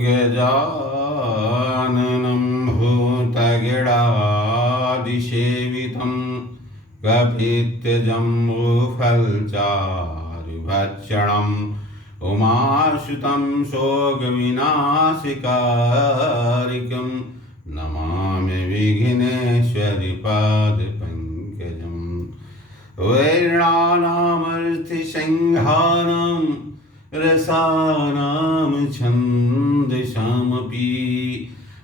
गजाननं भूतगणादिसेवितं कपित्थजम्बूफलचारुभक्षणम् उमासुतं शोकविनाशकारिकं नमामि विघ्नेश्वरि पादपङ्कजम् वैरणानामर्थिसंहारं रसानां छन्दसामपि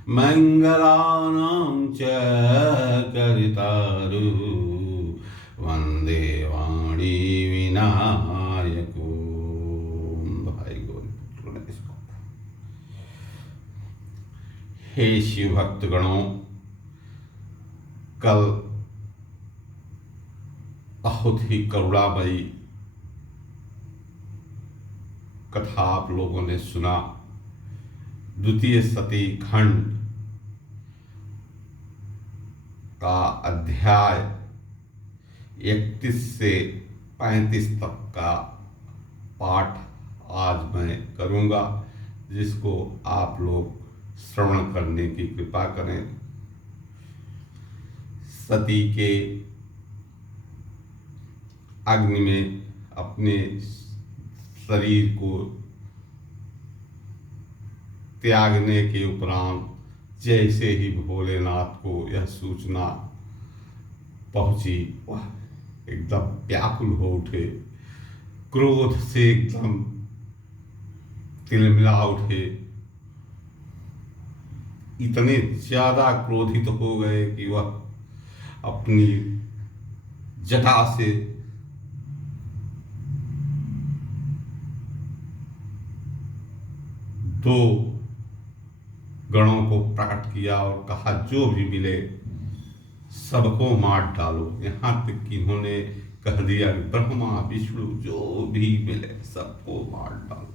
मङ्गलानां च कर्तारु वन्दे वाणी विनायको। भाई गौरी ने इसको, हे शिव भक्तगणों, कल बहुत ही करुणामयी कथा आप लोगों ने सुना। द्वितीय सती खंड का अध्याय 31 से 35 तक का पाठ आज मैं करूंगा, जिसको आप लोग श्रवण करने की कृपा करें। सती के अग्नि में अपने शरीर को त्यागने के उपरांत जैसे ही भोलेनाथ को यह सूचना पहुंची, वह एकदम व्याकुल हो उठे, क्रोध से एकदम तिलमिला उठे, इतने ज्यादा क्रोधित हो गए कि वह अपनी जटा से दो गणों को प्रकट किया और कहा, जो भी मिले सबको मार डालो। यहाँ तक कि उन्होंने कह दिया, ब्रह्मा विष्णु जो भी मिले सबको मार डालो।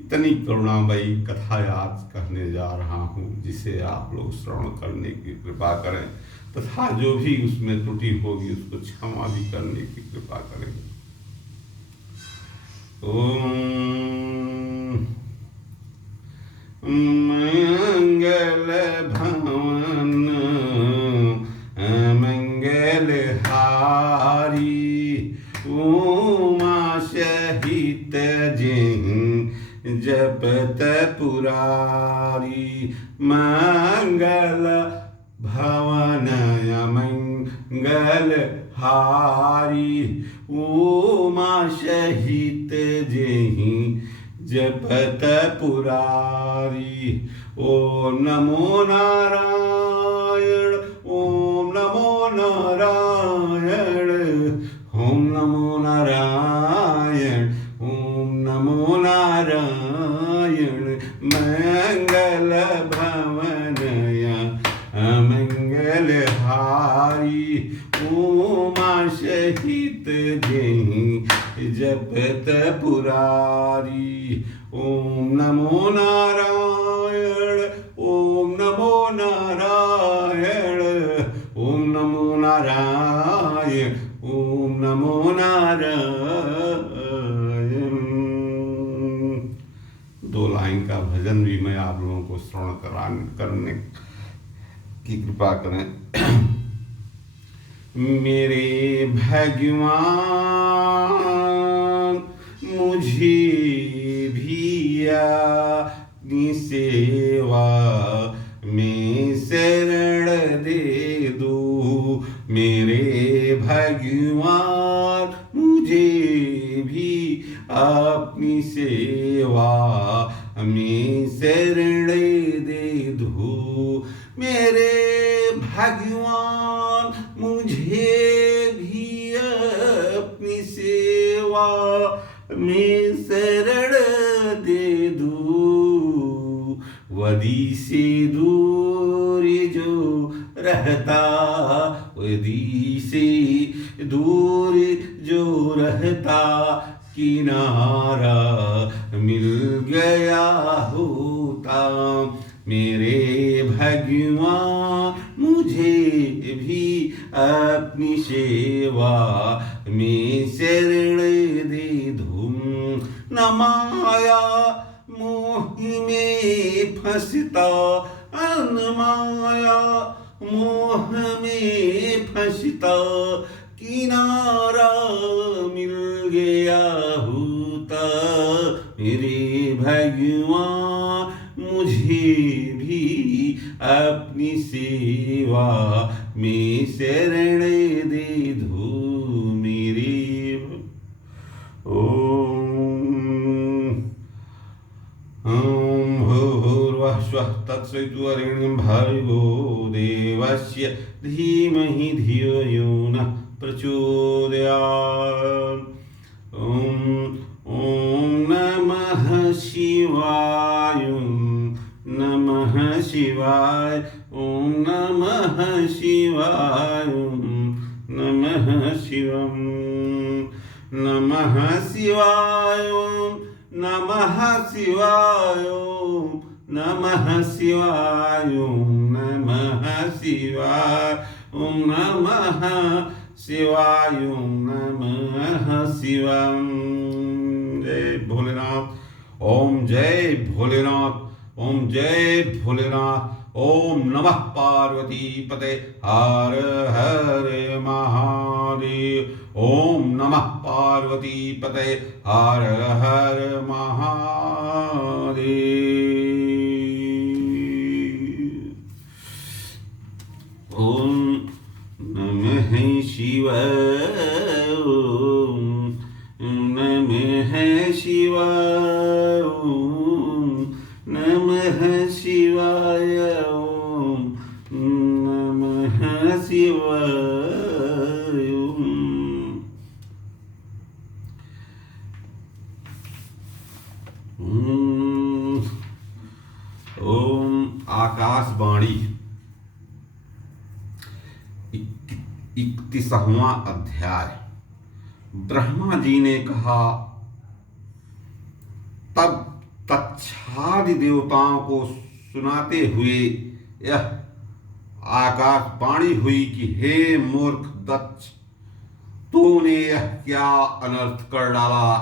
इतनी करुणामयी कथा आज कहने जा रहा हूँ, जिसे आप लोग श्रवण करने की कृपा करें, तथा जो भी उसमें त्रुटि होगी उसको क्षमा भी करने की कृपा करें। ओम मंगल भवन मंगलहारी उमा सहित जिन जपत पुरारी। मंगल भवन मंगलहारी उमा सहित जिन जपत पुरारी। ओम नमो नारायण, ओम नमो नारायण, ओम नमो नारायण, ओम नमो नारायण। मंगल भवनया मंगलहारी उमा सहित जहि जपत पुरारी। ओम नमो नारायण, ओम नमो नारायण, ओम नमो नारायण, ओम नमो नारायण। दो लाइन का भजन भी मैं आप लोगों को श्रवण करने की कृपा करें। मेरे भगवान मुझे भी अपनी सेवा में शरण दे दो। मेरे भगवान मुझे भी अपनी सेवा में शरण दे दो। मेरे भगवान मुझे भी अपनी सेवा में शरण दे दो। वदी से दूर जो रहता, वदी से दूर जो रहता, किनारा मिल गया होता। मेरे भगवान मुझे भी अपनी सेवा में शरण दे दो। न माया मोहि में फंसता अनमाया, मोह में फंसता किनारा मिल गया होता। मेरे भगवान मुझे भी अपनी सेवा में शरण दे दो मेरे। ओम भूर्भुवः स्वः तत्सवितुर्वरेण्यं भर्गो देवस्य धीमहि धियो यो नः प्रचोदयात्। ओम नमः शिवाय, नमः शिवाय, ओम नमः शिवाय, नमः शिवं, नमः शिवाय, नमः शिवाय, नमः शिवाय, नमः शिवाय, ओम नमः शिवाय, नमः शिवं। जय भोलेनाथ। ओम जय भोलेनाथ, ओम जय भोलेनाथ। ओम नमः पार्वती पते हर हर महादेव। ओम नमः पार्वती पते हर हर महादेव। ओम नमः शिवाय, ओम नमः शिवाय, ओम नमः शिवाय, ओम नमः शिवाय। ओम आकाशवाणी 31वां अध्याय। ब्रह्मा जी ने कहा, तब तक्षादि देवताओं को सुनाते हुए यह आकाशवाणी हुई कि हे मूर्ख दक्ष, तूने यह क्या अनर्थ कर डाला।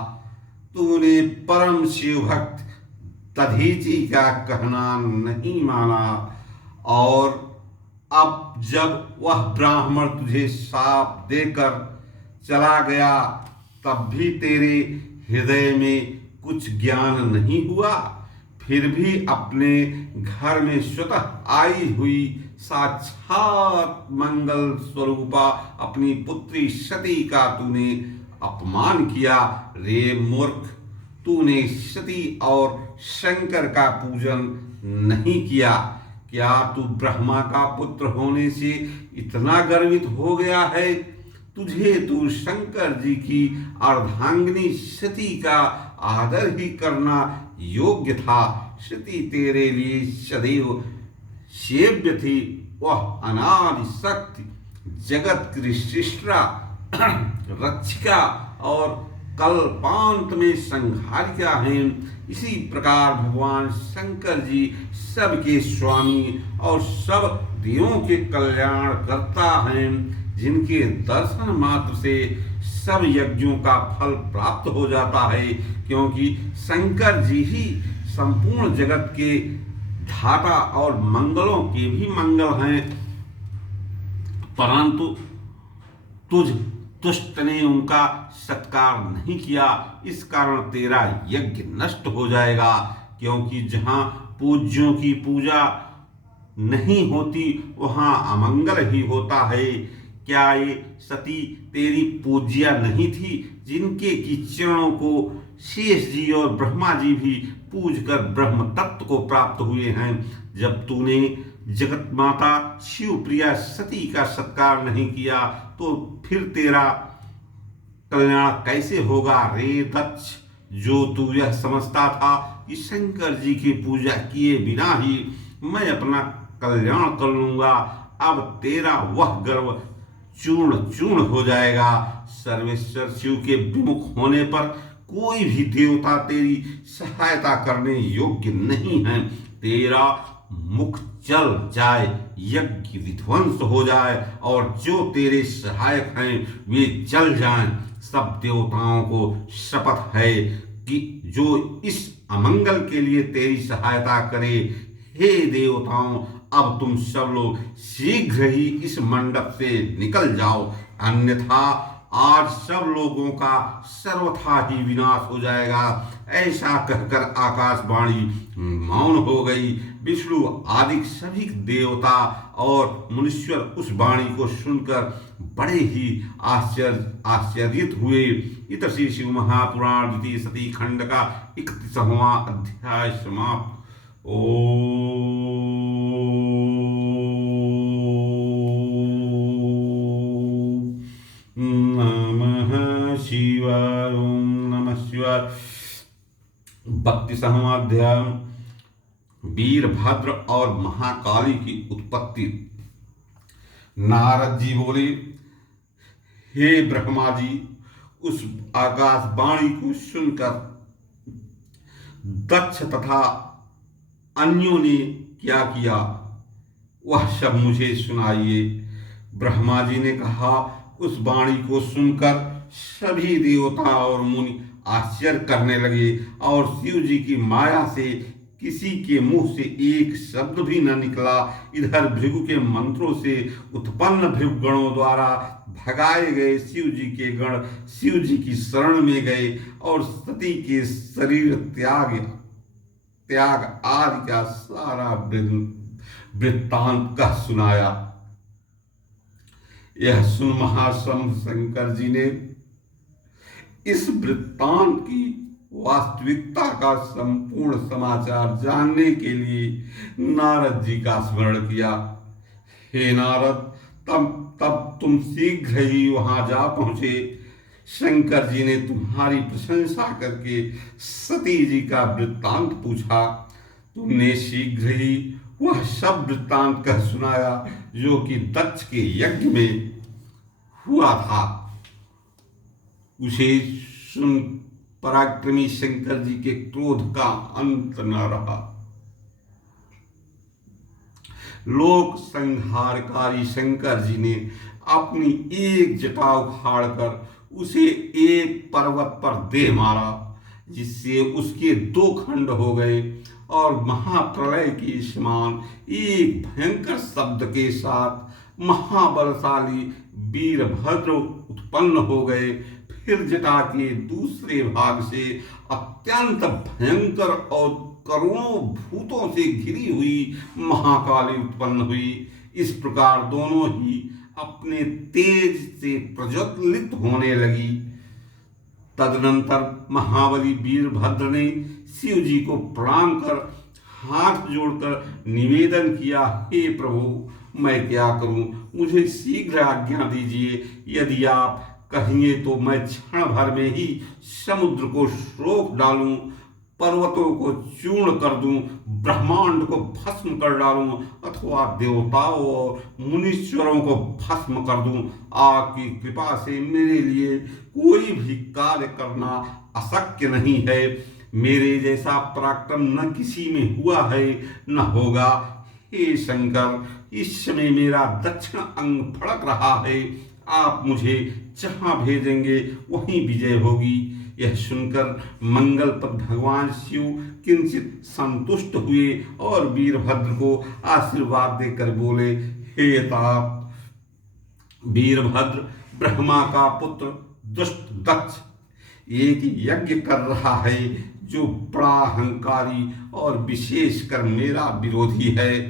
तूने परम शिव भक्त दधीचि का कहना नहीं माना, और अब जब वह ब्राह्मण तुझे शाप देकर चला गया तब भी तेरे हृदय में कुछ ज्ञान नहीं हुआ। फिर भी अपने घर में स्वतः आई हुई साक्षात मंगल स्वरूपा अपनी पुत्री सती का तूने अपमान किया। रे मूर्ख, तूने सती और शंकर का पूजन नहीं किया। क्या तू ब्रह्मा का पुत्र होने से इतना गर्वित हो गया है। तुझे तू शंकर जी की अर्धांगिनी सती का आदर ही करना योग्य था। सती तेरे लिए सदैव सेव्य थी। वह अनादि शक्ति, जगत की सृष्टा, रक्षिका और कल्पांत में संहारिका हैं। इसी प्रकार भगवान शंकर जी सबके स्वामी और सब देवों के कल्याण करता हैं, जिनके दर्शन मात्र से सब यज्ञों का फल प्राप्त हो जाता है। क्योंकि शंकर जी ही संपूर्ण जगत के धाता और मंगलों के भी मंगल हैं, परंतु दुष्ट ने उनका सत्कार नहीं किया। इस कारण तेरा यज्ञ नष्ट हो जाएगा। क्योंकि जहाँ पूज्यों की पूजा नहीं होती वहाँ अमंगल ही होता है। क्या ये सती तेरी पूज्या नहीं थी, जिनके की चरणों को शेष जी और ब्रह्मा जी भी पूज कर ब्रह्म तत्व को प्राप्त हुए हैं। जब तूने जगत माता शिव प्रिया सती का सत्कार नहीं किया तो फिर तेरा कल्याण कैसे होगा। रे दक्ष, जो तू यह समझता था कि शंकर जी की पूजा किए बिना ही मैं अपना कल्याण कर लूंगा, अब तेरा वह गर्व चूर्ण चूर्ण हो जाएगा। सर्वेश्वर शिव के विमुख होने पर कोई भी देवता तेरी सहायता करने योग्य नहीं है। तेरा मुख चल जाए, यज्ञ विध्वंस हो जाए और जो तेरे सहायक हैं वे चल जाएं। सब देवताओं को शपथ है कि जो इस अमंगल के लिए तेरी सहायता करे। हे देवताओं, अब तुम सब लोग शीघ्र ही इस मंडप से निकल जाओ, अन्यथा आज सब लोगों का सर्वथा ही विनाश हो जाएगा। ऐसा कहकर आकाशवाणी मौन हो गई। विष्णु आदि सभी देवता और मुनीश्वर उस वाणी को सुनकर बड़े ही आश्चर्यित हुए। इतर श्री शिव महापुराण द्वितीय सती खंड का 31वां अध्याय समाप्त। नमः शिवाय। ओम नमः शिवाय। 32वां अध्याय वीरभद्र और महाकाली की उत्पत्ति। नारद जी बोले, हे ब्रह्मा जी, उस आकाशवाणी को सुनकर दक्ष तथा अन्यों ने क्या किया वह सब मुझे सुनाइए। ब्रह्मा जी ने कहा, उस वाणी को सुनकर सभी देवता और मुनि आश्चर्य करने लगे और शिव जी की माया से किसी के मुंह से एक शब्द भी न निकला। इधर भृगु के मंत्रों से उत्पन्न भृगु गणों द्वारा भगाए गए शिव जी के गण शिव जी की शरण में गए और सती के शरीर त्याग आदि का सारा वृत्तांत कह सुनाया। यह सुन महासंत शंकर जी ने इस वृत्तांत की वास्तविकता का संपूर्ण समाचार जानने के लिए नारद जी का स्मरण किया। हे नारद, तब तुम शीघ्र ही वहां जा पहुंचे। शंकर जी ने तुम्हारी प्रशंसा करके सती जी का वृत्तांत पूछा। तुमने शीघ्र ही वह सब वृत्तांत कह सुनाया जो कि दक्ष के यज्ञ में हुआ था। उसे सुन पराक्रमी शंकर जी के क्रोध का अंत न रहा। लोक संहारकारी शंकर जी ने अपनी एक जटा उखाड़कर उसे एक पर्वत पर दे मारा, जिससे उसके 2 खंड हो गए और महाप्रलय के समान एक भयंकर शब्द के साथ महाबलशाली वीरभद्र उत्पन्न हो गए। फिर जटा के दूसरे भाग से अत्यंत भयंकर और करोड़ों भूतों से घिरी हुई महाकाली उत्पन्न हुई। इस प्रकार दोनों ही अपने तेज से प्रज्वलित होने लगी। तदनंतर महाबली वीरभद्र ने शिव जी को प्रणाम कर हाथ जोड़कर निवेदन किया, हे प्रभु, मैं क्या करूं, मुझे शीघ्र आज्ञा दीजिए। यदि आप कहेंगे तो मैं क्षण भर में ही समुद्र को रोक डालूं, पर्वतों को चूर्ण कर दूं, ब्रह्मांड को भस्म कर डालूं, अथवा देवताओं और मुनीश्वरों को भस्म कर दूं। आपकी कृपा से मेरे लिए कोई भी कार्य करना अशक्य नहीं है। मेरे जैसा पराक्रम न किसी में हुआ है न होगा। हे शंकर, इस समय मेरा दक्षिण अंग फड़क रहा है। आप मुझे जहां भेजेंगे वहीं विजय होगी। यह सुनकर मंगलपद भगवान शिव किंचित संतुष्ट हुए और वीरभद्र को आशीर्वाद देकर बोले, हे तात, वीरभद्र ब्रह्मा का पुत्र दुष्ट दक्ष एक यज्ञ कर रहा है जो बड़ा अहंकारी और विशेषकर मेरा विरोधी है।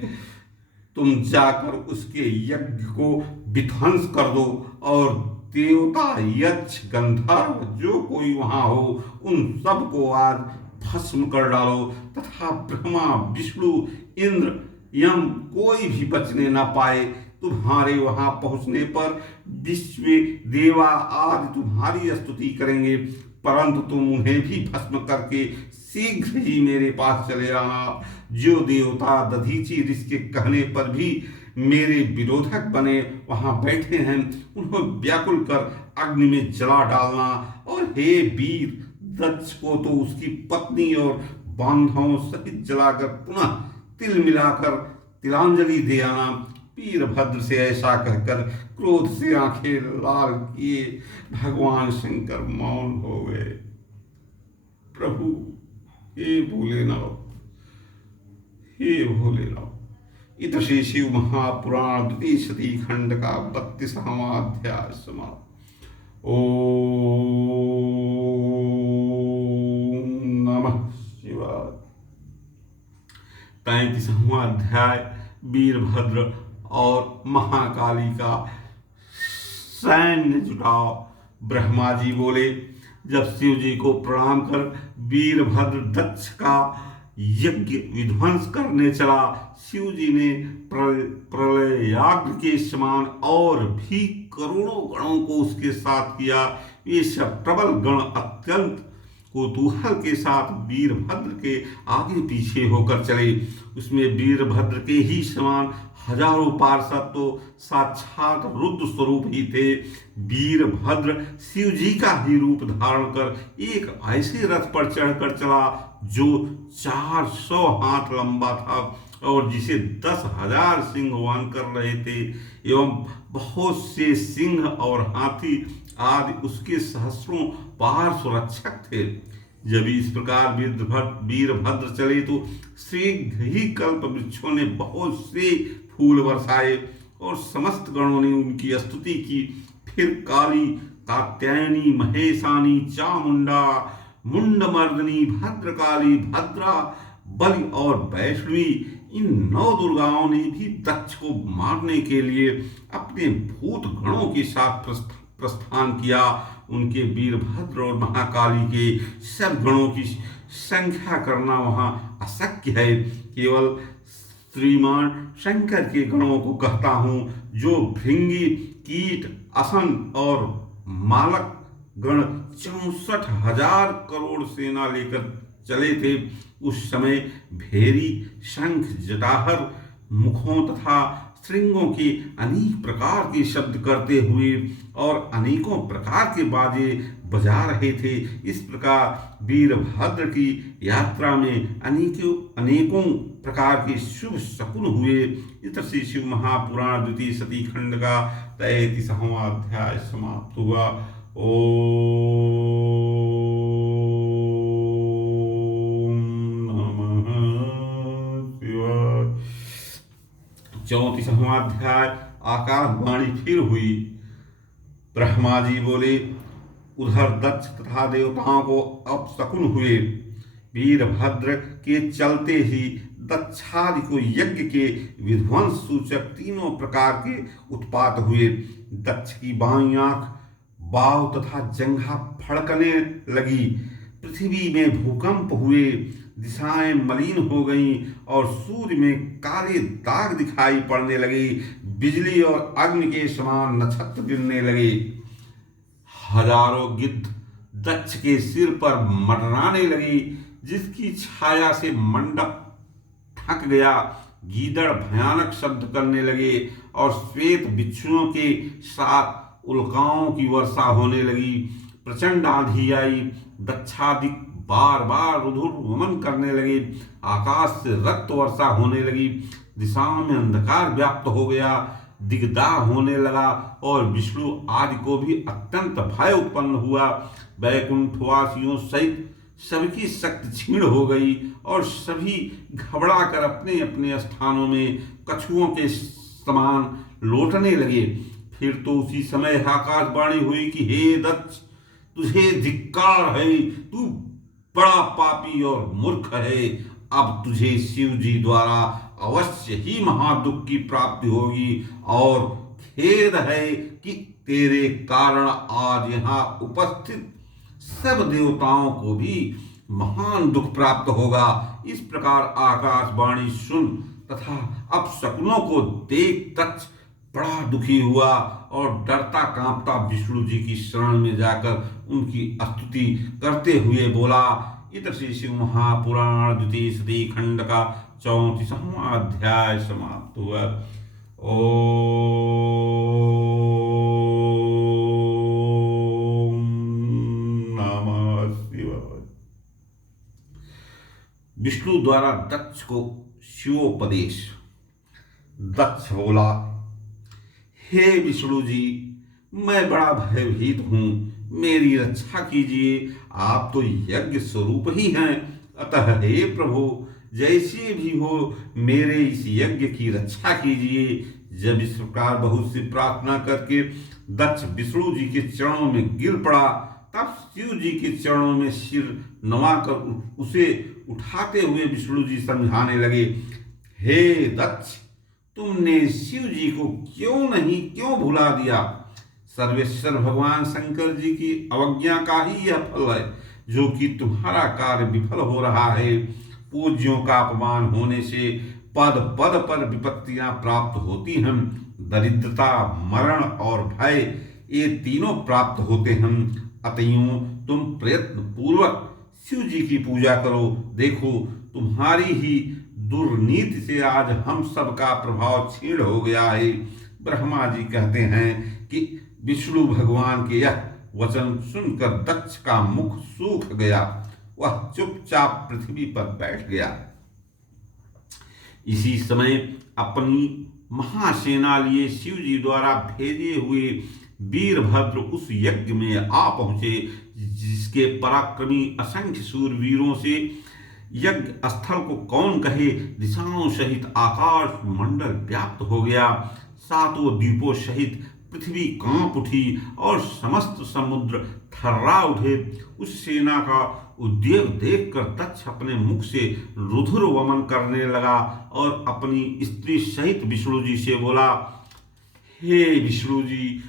तुम जाकर उसके यज्ञ को विध्वंस कर दो और देवता, यक्ष, गंधर्व जो कोई वहां हो उन सबको आज भस्म कर डालो तथा ब्रह्मा, विष्णु, इंद्र, यम कोई भी बचने न पाए। तुम्हारे वहां पहुंचने पर विश्व देवा आदि तुम्हारी स्तुति करेंगे, परंतु तुम उन्हें भी भस्म करके शीघ्र ही मेरे पास चले आना। जो देवता दधीचि ऋषि के कहने पर भी मेरे विरोधक बने वहां बैठे हैं, उन्हें व्याकुल कर अग्नि में जला डालना। और हे वीर, दक्ष को तो उसकी पत्नी और बांधवों सहित जलाकर पुनः तिल मिलाकर तिलांजलि दे आना। वीरभद्र से ऐसा कहकर क्रोध से आंखें लाल किए भगवान शंकर मौन हो गए। प्रभु, हे भोलेनाथ, हे भोलेनाथ। इत श्री शिव महापुराण द्वितीय सती खंड का 32वां अध्याय समाप्त। ओम नमः शिवाय। 33वां अध्याय वीरभद्र और महाकाली का सैन्य जुटाव। ब्रह्मा जी बोले, जब शिव जी को प्रणाम कर वीरभद्र दक्ष का यज्ञ विध्वंस करने चला, शिव जी ने प्रलयाग्नि के समान और भी करोड़ों गणों को उसके साथ किया। ये सब प्रबल गण अत्यंत कौतूहल के साथ वीरभद्र के आगे पीछे होकर चले। उसमें वीरभद्र के ही समान हजारों पार्षद तो साक्षात रुद्र स्वरूप ही थे। वीरभद्र शिव जी का ही रूप धारण कर एक ऐसे रथ पर चढ़कर चला जो 400 हाथ लंबा था और जिसे 10,000 सिंह वहन कर रहे थे, एवं बहुत से सिंह और हाथी आदि उसके सहस्रों पार्श्वरक्षक थे। जब इस प्रकार वीरभद्र चले तो शीघ्र ही कल्प वृक्षों ने बहुत से फूल बरसाए और समस्त गणों ने उनकी स्तुति की। फिर काली, कात्यायनी, महेशानी, चामुंडा, मुंडमर्दनी, भद्रकाली, भद्रा, बलि और वैष्णवी, इन 9 दुर्गाओं ने भी दक्ष को मारने के लिए अपने भूत गणों के साथ प्रस्थान किया। उनके वीरभद्र और महाकाली के सब गणों की संख्या करना वहां अशक्य है। केवल श्रीमान शंकर के गणों को कहता हूं, जो भृंगी, कीट, असन और मालक गण 64,000 करोड़ सेना लेकर चले थे। उस समय भेरी, शंख, जटाहर, मुखों तथा श्रृंगों के अनेक प्रकार के शब्द करते हुए और अनेकों प्रकार के बाजे बजा रहे थे। इस प्रकार वीरभद्र की यात्रा में अनेकों प्रकार के शुभ शकुन हुए। इस से शिव महापुराण द्वितीय सती खंड का 33वां अध्याय समाप्त हुआ। ओम नमः शिवाय। 34वां अध्याय आकाशवाणी फिर हुई। ब्रह्मा जी बोले, उधर दक्ष तथा देवताओं को अपशकुन हुए। वीरभद्र के चलते ही दक्षादि को यज्ञ के विध्वंस सूचक 3 प्रकार के उत्पात हुए। दक्ष की बाईं आंख, बाव तथा जंघा फड़कने लगी। पृथ्वी में भूकंप हुए, दिशाएं मलिन हो गईं और सूर्य में काले दाग दिखाई पड़ने लगे। बिजली और अग्नि के समान नक्षत्र गिरने लगे। हजारों गिद्ध दक्ष के सिर पर मंडराने लगी, जिसकी छाया से मंडप ढक गया। गीदड़ भयानक शब्द करने लगे और श्वेत बिच्छुओं के साथ उल्काओं की वर्षा होने लगी। प्रचंड आंधी आई। दक्षादिक बार बार ऊर्ध्वगमन करने लगे। आकाश से रक्त वर्षा होने लगी। दिशाओं में अंधकार व्याप्त हो गया। दिग्दाह होने लगा और विष्णु आदि को भी अत्यंत भय उत्पन्न हुआ। वैकुंठवासियों सहित सबकी शक्ति क्षीण हो गई और सभी घबरा कर अपने अपने स्थानों में कछुओं के समान लौटने लगे। फिर तो उसी समय आकाशवाणी हुई कि हे दक्ष, तुझे धिक्कार है, तू बड़ा पापी और मूर्ख है। अब तुझे शिव जी द्वारा अवश्य ही महादुख की प्राप्ति होगी और खेद है कि तेरे कारण आज यहाँ उपस्थित सब देवताओं को भी महान दुख प्राप्त होगा। इस प्रकार आकाशवाणी सुन तथा अपशकुनों को देख दक्ष बड़ा दुखी हुआ और डरता कांपता विष्णु जी की शरण में जाकर उनकी स्तुति करते हुए बोला। इधर से शिव महापुराण द्वितीय सती खंड का 34वां अध्याय समाप्त हुआ। ओम नमः शिवाय। विष्णु द्वारा दक्ष को शिवोपदेश। दक्ष बोला, हे विष्णु जी, मैं बड़ा भयभीत हूँ, मेरी रक्षा कीजिए। आप तो यज्ञ स्वरूप ही हैं, अतः हे प्रभु, जैसे भी हो मेरे इस यज्ञ की रक्षा कीजिए। जब इस प्रकार बहुत सी प्रार्थना करके दक्ष विष्णु जी के चरणों में गिर पड़ा, तब शिव जी के चरणों में सिर नवाकर उसे उठाते हुए विष्णु जी समझाने लगे, हे दक्ष, तुमने शिव जी को क्यों भुला दिया? सर्वेश्वर भगवान शंकर जी की अवज्ञा का ही यह फल है, जो कि तुम्हारा कार्य विफल हो रहा है। पूज्यों का अपमान होने से पद पद पर विपत्तियां प्राप्त होती हैं। दरिद्रता, मरण और भय, ये तीनों प्राप्त होते हैं। अतएव तुम प्रयत्न पूर्वक शिव जी की पूजा करो। देखो, तुम्हारी ही दुर्नीति से आज हम सब का प्रभाव क्षीण हो गया है। ब्रह्मा जी कहते हैं कि विष्णु भगवान के यह वचन सुनकर दक्ष का मुख सूख गया। वह चुपचाप पृथ्वी पर बैठ गया। इसी समय अपनी महासेना लिए शिव जी द्वारा भेजे हुए वीरभद्र उस यज्ञ में आ पहुंचे, जिसके पराक्रमी असंख्य शूरवीरों से यज्ञ स्थल को कौन कहे, दिशाओं सहित आकाश मंडल व्याप्त हो गया। सातों द्वीपों सहित पृथ्वी कांप उठी और समस्त समुद्र थर्रा उठे। उस सेना का उद्योग देखकर दक्ष अपने मुख से रुधिर वमन करने लगा और अपनी स्त्री सहित विष्णु जी से बोला, हे विष्णु जी,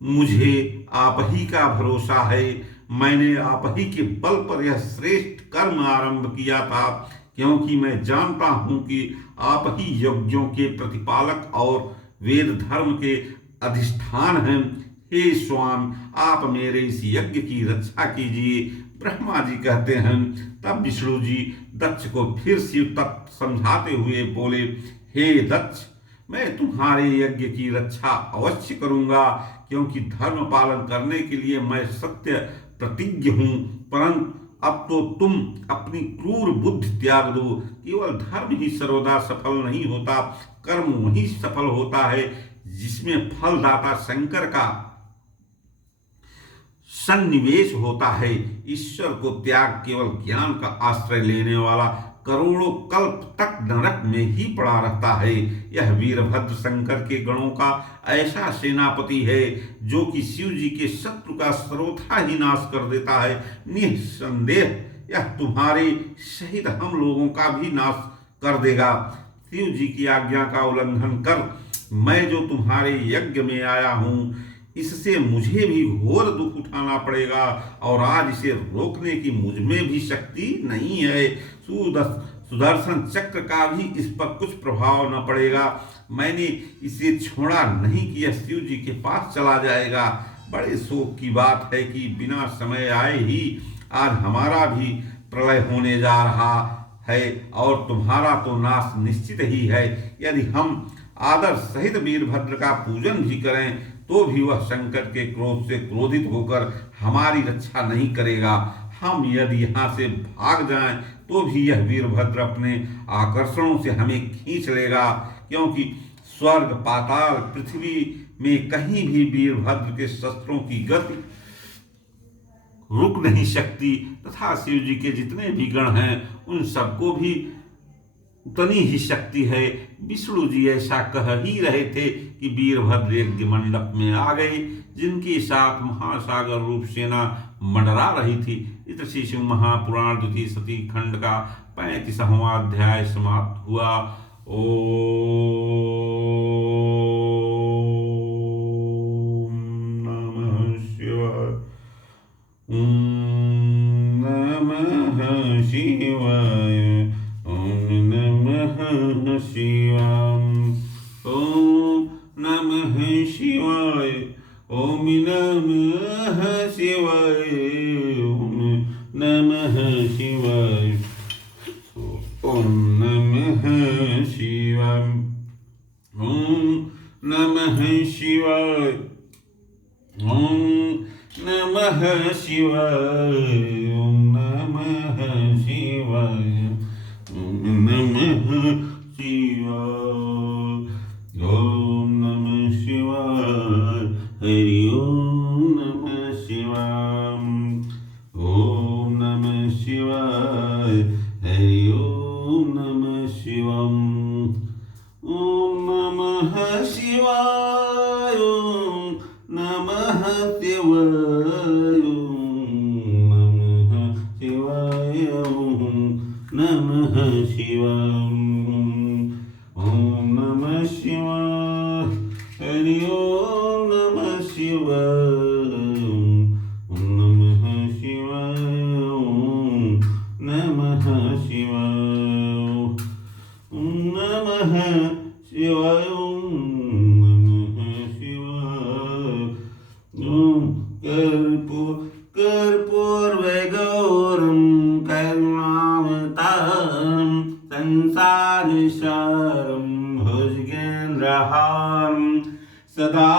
मुझे आप ही का भरोसा है। मैंने आप ही के बल पर यह श्रेष्ठ कर्म आरंभ किया था, क्योंकि मैं जानता हूं कि आप ही यज्ञों के प्रतिपालक और वेद धर्म के अधिष्ठान हैं। हे स्वामी, आप मेरे इस यज्ञ की रक्षा कीजिए। ब्रह्मा जी कहते हैं, तब विष्णु जी दक्ष को फिर शिव तत्व समझाते हुए बोले, हे दक्ष, मैं तुम्हारे यज्ञ की रक्षा अवश्य करूंगा, क्योंकि धर्म पालन करने के लिए मैं सत्य प्रतिज्ञ हूं। परंतु अब तो तुम अपनी क्रूर बुद्धि त्याग दो। केवल धर्म ही सर्वदा सफल नहीं होता, कर्म वही सफल होता है जिसमें फलदाता शंकर का सन्निवेश होता है। ईश्वर को त्याग केवल ज्ञान का आश्रय लेने वाला करोड़ों कल्प तक नरक में ही पड़ा रहता है। यह वीरभद्र शंकर के गणों का ऐसा सेनापति है, जो कि शिव जी के शत्रु का सर्वथा ही नाश कर देता है। निसंदेह यह तुम्हारे सहित हम लोगों का भी नाश कर देगा। शिव जी की आज्ञा का उल्लंघन कर मैं जो तुम्हारे यज्ञ में आया हूँ, इससे मुझे भी घोर दुख उठाना पड़ेगा, और आज इसे रोकने की मुझ में भी शक्ति नहीं है। सुदर्शन चक्र का भी इस पर कुछ प्रभाव न पड़ेगा। मैंने इसे छोड़ा नहीं कि यह शिव जी के पास चला जाएगा। बड़े शोक की बात है कि बिना समय आए ही आज हमारा भी प्रलय होने जा रहा है, और तुम्हारा तो नाश निश्चित ही है। यदि हम आदर सहित वीरभद्र का पूजन भी करें, तो भी वह शंकर के क्रोध से क्रोधित होकर हमारी रक्षा नहीं करेगा। हम यदि यहाँ से भाग जाएं, तो भी यह वीरभद्र अपने आकर्षणों से हमें खींच लेगा, क्योंकि स्वर्ग, पाताल, पृथ्वी में कहीं भी वीरभद्र के शस्त्रों की गति रुक नहीं सकती, तथा शिव जी के जितने भी गण हैं उन सबको भी उतनी ही शक्ति है। विष्णु जी ऐसा कह ही रहे थे कि वीरभद्र यज्ञ मंडप में आ गए, जिनके साथ महासागर रूप सेना मंडरा रही थी। इस शिशु महापुराण द्वितीय सती खंड का 35वां अध्याय समाप्त हुआ। ओम नमः शिवाय। ओम नमः शिवाय। ओम नमः शिवाय। ओम नमः शिवाय। ओम नमः शिवाय। ओम नमः शिवाय। ओम नमः शिवाय। ओम नमः शिवाय। ओम नमः शिवाय। ओम नमः शिवाय। ओम नमः शिवाय। ओम नमः शिवाय। हरि ओम नमः शिवाय। ओम नमः शिवाय। शिवाय नमः शिवाय ओम नमः शिवाय हरि ओम नमः शिवाय ओम नमः शिवाय ओम नमः शिवाय ओम नमः शिवाय ओम नमः शिवाय ओम कर्पूरगौरं करुणावतारं संसारसारं भुजगेन्द्रहारं सदा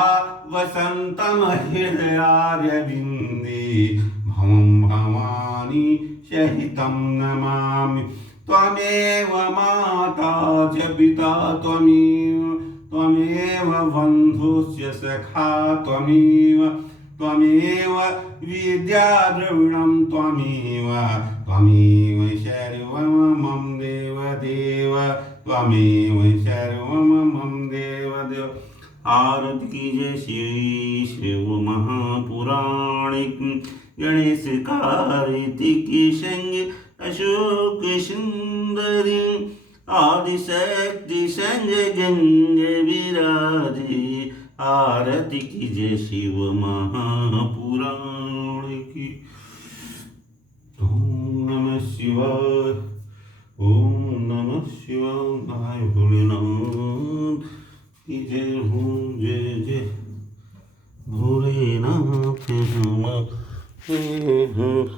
वसन्तं हृदयारविन्दे भवं भवानी सहितं नमामि त्वमेव माता च पिता त्वमेव बन्धुश्च सखा त्वमेव विद्या द्रविणं त्वमेव सर्वं मम देव त्वमेव सर्वं मम देव आरती कीजिए श्री शिव महापुराणिक गणेश कार्तिक संग अशोक सुंदरी आदिशक्ति संग गंग विराजे आरती कीजिए शिव महापुराण की ओम नमः शिवाय ओम नमः शिवाय भोलेनाथ की जय हो जय जय भोलेनाथ